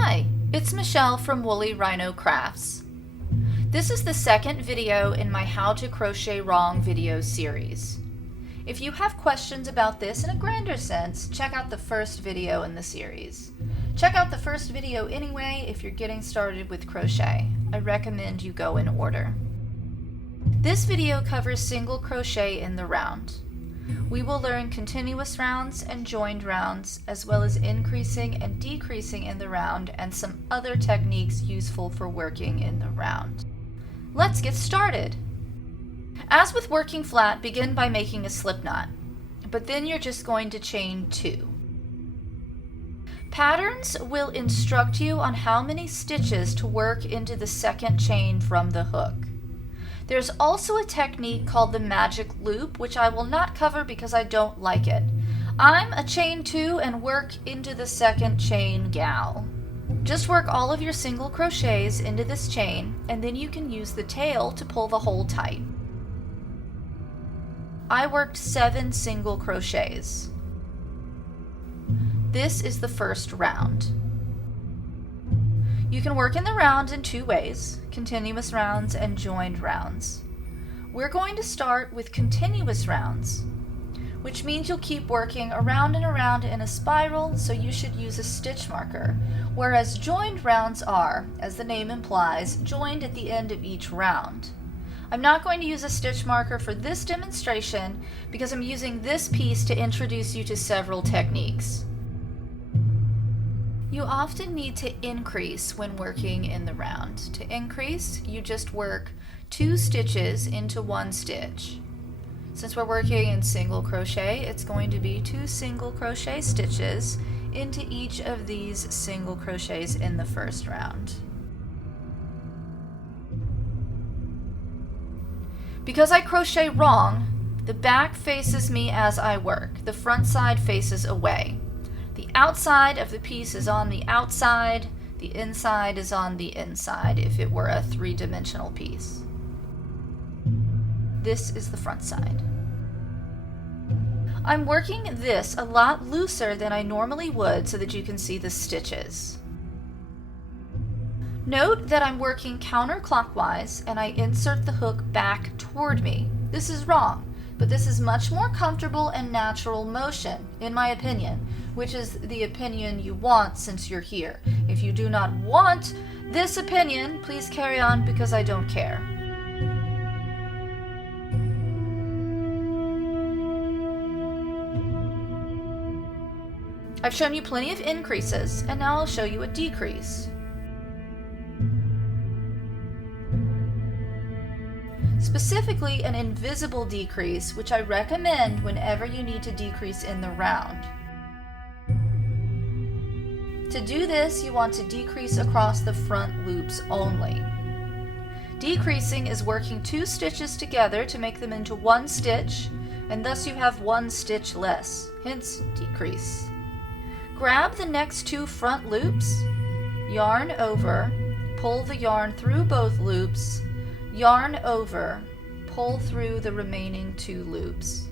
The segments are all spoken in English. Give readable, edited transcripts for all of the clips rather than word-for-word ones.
Hi, it's Michelle from WoollyRhinoCrafts. This is the second video in my How to Crochet Wrong video series. If you have questions about this in a grander sense, check out the first video in the series. Check out the first video anyway if you're getting started with crochet. I recommend you go in order. This video covers single crochet in the round. We will learn continuous rounds and joined rounds, as well as increasing and decreasing in the round and some other techniques useful for working in the round. Let's get started. As with working flat, begin by making a slip knot, but then you're just going to chain 2. Patterns will instruct you on how many stitches to work into the second chain from the hook. There's also a technique called the magic loop, which I will not cover because I don't like it. I'm a chain 2 and work into the second chain gal. Just work all of your single crochets into this chain, and then you can use the tail to pull the hole tight. I worked 7 single crochets. This is the first round. You can work in the round in 2 ways, continuous rounds and joined rounds. We're going to start with continuous rounds, which means you'll keep working around and around in a spiral, so you should use a stitch marker, whereas joined rounds are, as the name implies, joined at the end of each round. I'm not going to use a stitch marker for this demonstration because I'm using this piece to introduce you to several techniques. You often need to increase when working in the round. To increase, you just work 2 stitches into 1 stitch. Since we're working in single crochet, it's going to be 2 single crochet stitches into each of these single crochets in the first round. Because I crochet wrong, the back faces me as I work. The front side faces away. The outside of the piece is on the outside, the inside is on the inside if it were a 3-dimensional piece. This is the front side. I'm working this a lot looser than I normally would so that you can see the stitches. Note that I'm working counterclockwise and I insert the hook back toward me. This is wrong, but this is much more comfortable and natural motion, in my opinion, which is the opinion you want since you're here. If you do not want this opinion, please carry on because I don't care. I've shown you plenty of increases, and now I'll show you a decrease. Specifically, an invisible decrease, which I recommend whenever you need to decrease in the round. To do this, you want to decrease across the front loops only. Decreasing is working 2 stitches together to make them into 1 stitch, and thus you have 1 stitch less, hence decrease. Grab the next 2 front loops, yarn over, pull the yarn through both loops, yarn over, pull through the remaining 2 loops.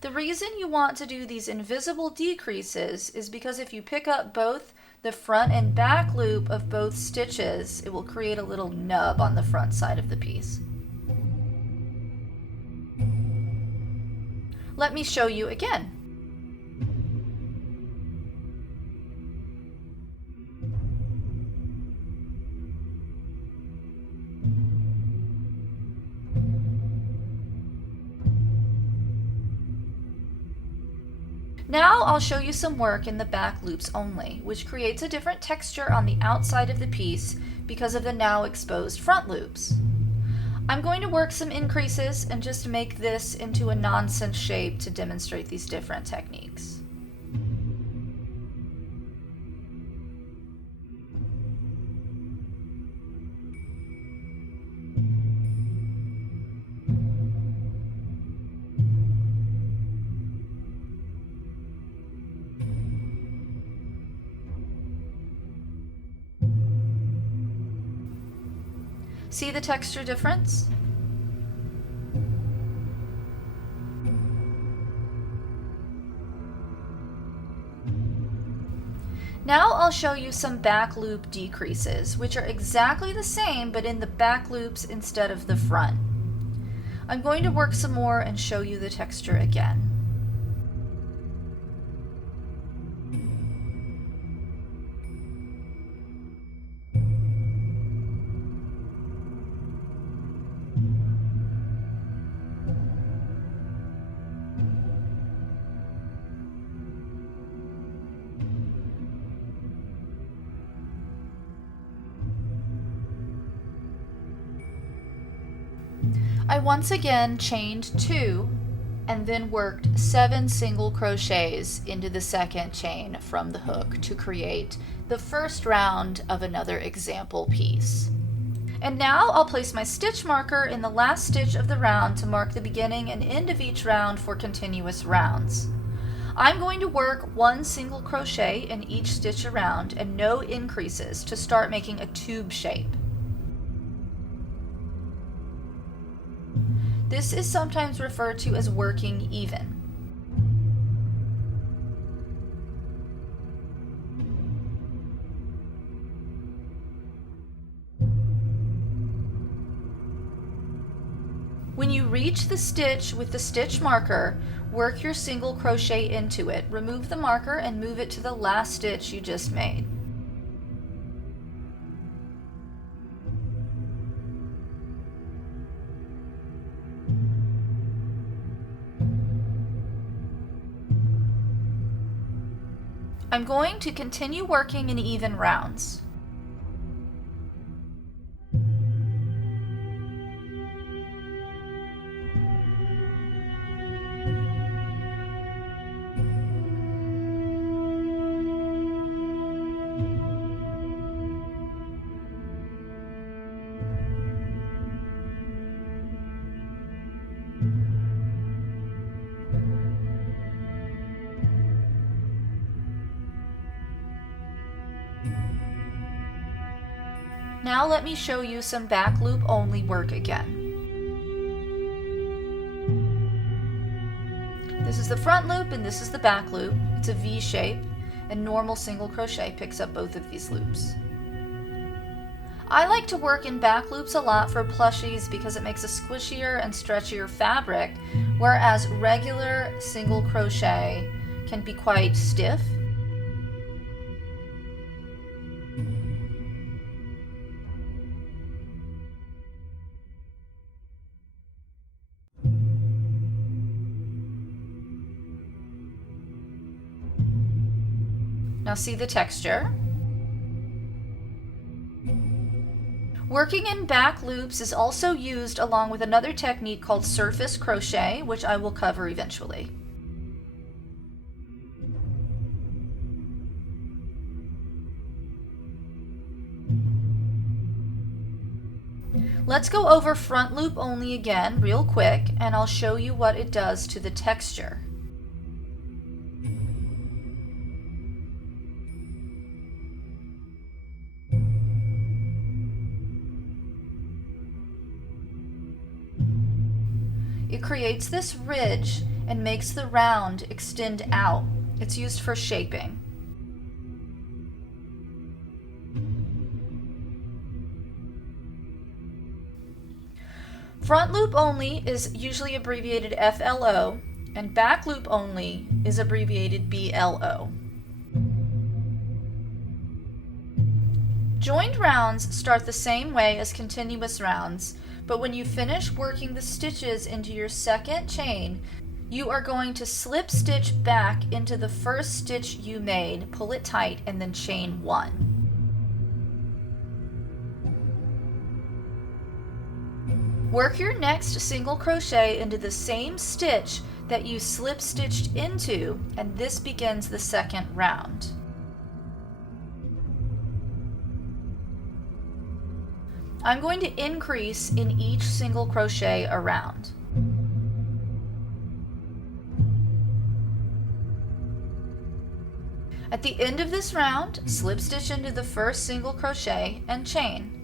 The reason you want to do these invisible decreases is because if you pick up both the front and back loop of both stitches, it will create a little nub on the front side of the piece. Let me show you again. Now I'll show you some work in the back loops only, which creates a different texture on the outside of the piece because of the now exposed front loops. I'm going to work some increases and just make this into a nonsense shape to demonstrate these different techniques. See the texture difference? Now I'll show you some back loop decreases, which are exactly the same but in the back loops instead of the front. I'm going to work some more and show you the texture again. I once again chained 2 and then worked 7 single crochets into the second chain from the hook to create the first round of another example piece. And now I'll place my stitch marker in the last stitch of the round to mark the beginning and end of each round for continuous rounds. I'm going to work 1 single crochet in each stitch around and no increases to start making a tube shape. This is sometimes referred to as working even. When you reach the stitch with the stitch marker, work your single crochet into it, remove the marker and move it to the last stitch you just made. I'm going to continue working in even rounds. Now let me show you some back loop only work again. This is the front loop and this is the back loop. It's a V shape and normal single crochet picks up both of these loops. I like to work in back loops a lot for plushies because it makes a squishier and stretchier fabric, whereas regular single crochet can be quite stiff. Now see the texture. Working in back loops is also used along with another technique called surface crochet, which I will cover eventually. Let's go over front loop only again real quick and I'll show you what it does to the texture. It creates this ridge and makes the round extend out. It's used for shaping. Front loop only is usually abbreviated FLO, and back loop only is abbreviated BLO. Joined rounds start the same way as continuous rounds, but when you finish working the stitches into your second chain, you are going to slip stitch back into the first stitch you made, pull it tight, and then chain 1. Work your next single crochet into the same stitch that you slip stitched into, and this begins the second round. I'm going to increase in each single crochet around. At the end of this round, slip stitch into the first single crochet and chain.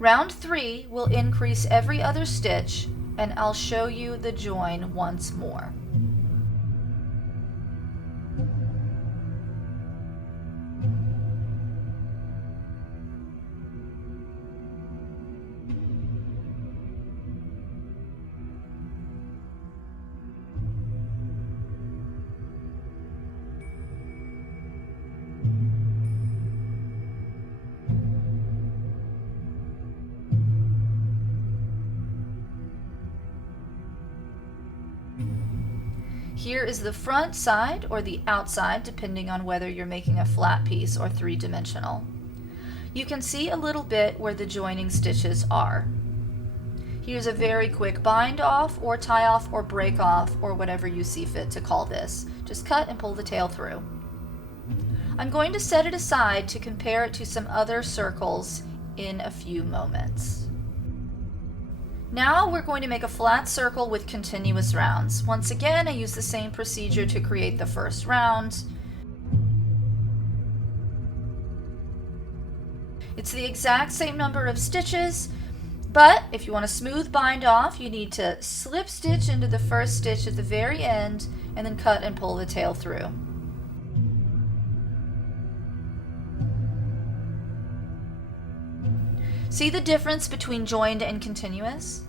Round 3 will increase every other stitch, and I'll show you the join once more. Here is the front side or the outside, depending on whether you're making a flat piece or three-dimensional. You can see a little bit where the joining stitches are. Here's a very quick bind off or tie off or break off or whatever you see fit to call this. Just cut and pull the tail through. I'm going to set it aside to compare it to some other circles in a few moments. Now we're going to make a flat circle with continuous rounds. Once again, I use the same procedure to create the first round. It's the exact same number of stitches, but if you want a smooth bind off, you need to slip stitch into the first stitch at the very end and then cut and pull the tail through. See the difference between joined and continuous?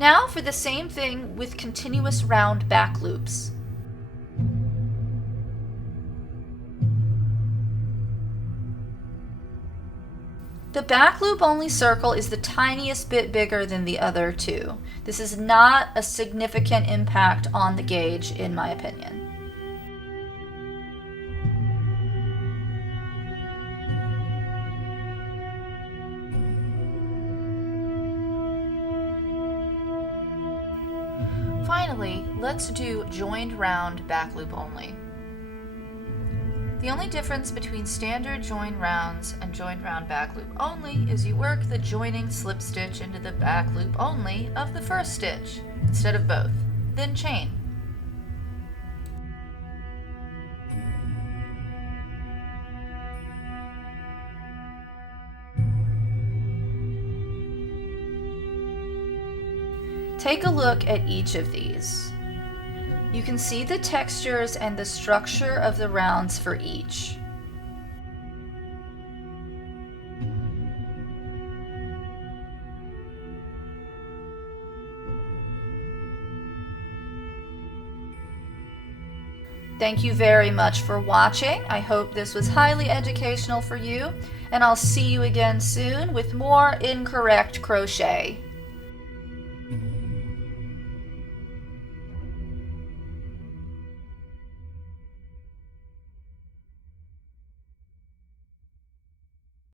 Now for the same thing with continuous round back loops. The back loop only circle is the tiniest bit bigger than the other two. This is not a significant impact on the gauge, in my opinion. Finally, let's do joined round back loop only. The only difference between standard joined rounds and joined round back loop only is you work the joining slip stitch into the back loop only of the first stitch instead of both, then chain. Take a look at each of these. You can see the textures and the structure of the rounds for each. Thank you very much for watching. I hope this was highly educational for you, and I'll see you again soon with more incorrect crochet.